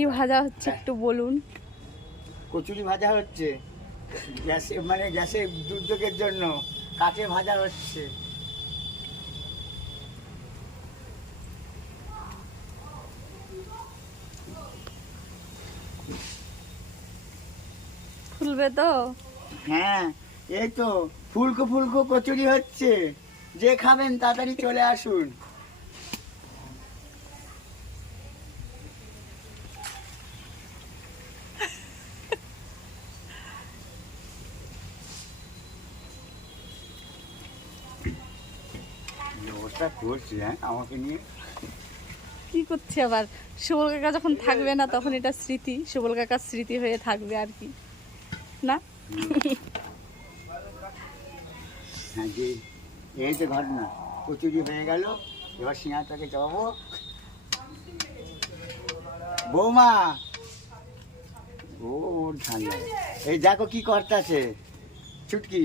কি ভাজা হচ্ছে একটু বলুন। কচুরি ভাজা হচ্ছে গ্যাসে, মানে গ্যাসে দুর্যোগের জন্য কাঠে ভাজা হচ্ছে। ফুলবে তো? হ্যাঁ, এই তো ফুলকো ফুলকো কচুরি হচ্ছে। যে খাবেন তাড়াতাড়ি চলে আসুন। অবস্থা করছি হ্যাঁ আমাকে নিয়ে। কি করছে আবার? সুবল কাকা যখন থাকবে না তখন এটা স্মৃতি, সুবল কাকার স্মৃতি হয়ে থাকবে আর কি, না? হ্যাঁ যে এই তো ঘটনা, কচুরি হয়ে গেল, এবার সিঙ্গাটাকে চাপাবো। বৌমা, ও ওর ঠান্ডা, এই দেখো কি করতেছে ছুটকি।